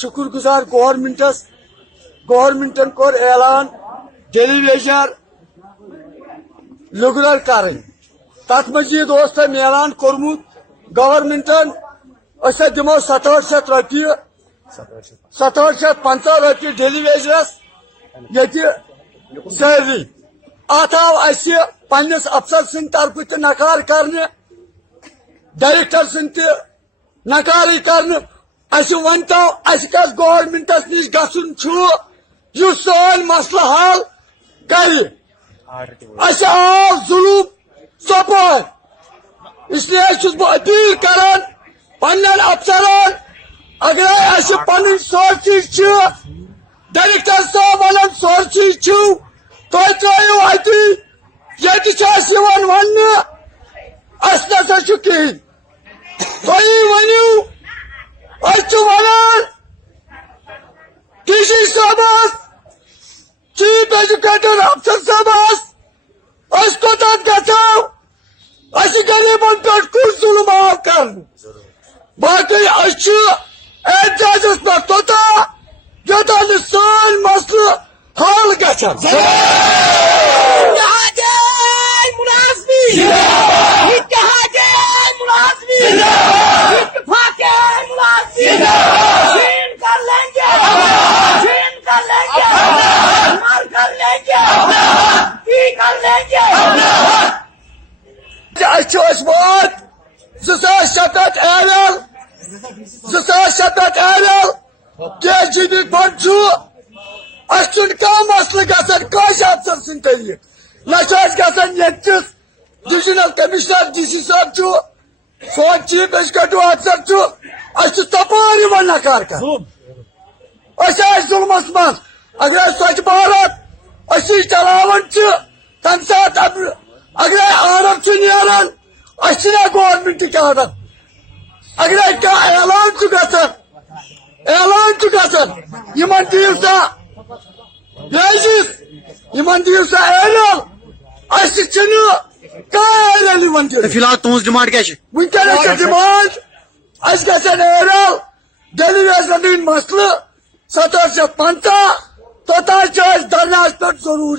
शुक्र गुजार गवर्नमेंटन कोर ऐलान डेलीवेजर लुगरल करें तथ मजीद तम ऐलान कोर्मुत गवर्नमेंटन दिमो 6700 रुपये 6750 रुपये डेलीवेजरस ये सैलरी अत आव पन्निस अफसर सिंद तरफ नकार करने डायरेक्टर सिंद नकारी करने वन तो गवर्नमेंटस नश गसन सन मसला हल कर आव जुलूम सपोर इसलिए बह अपील करान पन्न अफसरान अगर पन सोर चीज डायरेक्टर साहब वन सोर चीज तुम त्रो अति वन वन नसा कहें तुम वनु वन डीसी साहबस चीफ एजुकेटर अफसर साहबस कोत गरीबन पे कुछ जुलम आव कर बाकी एहतजाजस पे तोता योतन सान मसल हल गछन वात 2700 एरियल 2700 एरियल KGB बंद मसल गसन अफसर सिंह तरीक गसन डिविजनल कमिश्नर DC साहब सोन चीफ एजुकेटिव अफसर तपोर नकार कर जुलमस मज अगर स्वच्छ भारत चलावन तम सात अगर आर्डर नान गवर्नमेंट आर्डर अगर क्या ऐलान गसन दिव सा बेजिस दिव सा एरियल एरियल फिलहाल तुज डिमांड क्या वनकस डिमांड एरियल डेलीवेजर मसल 6750 तोत धरना पे जरूर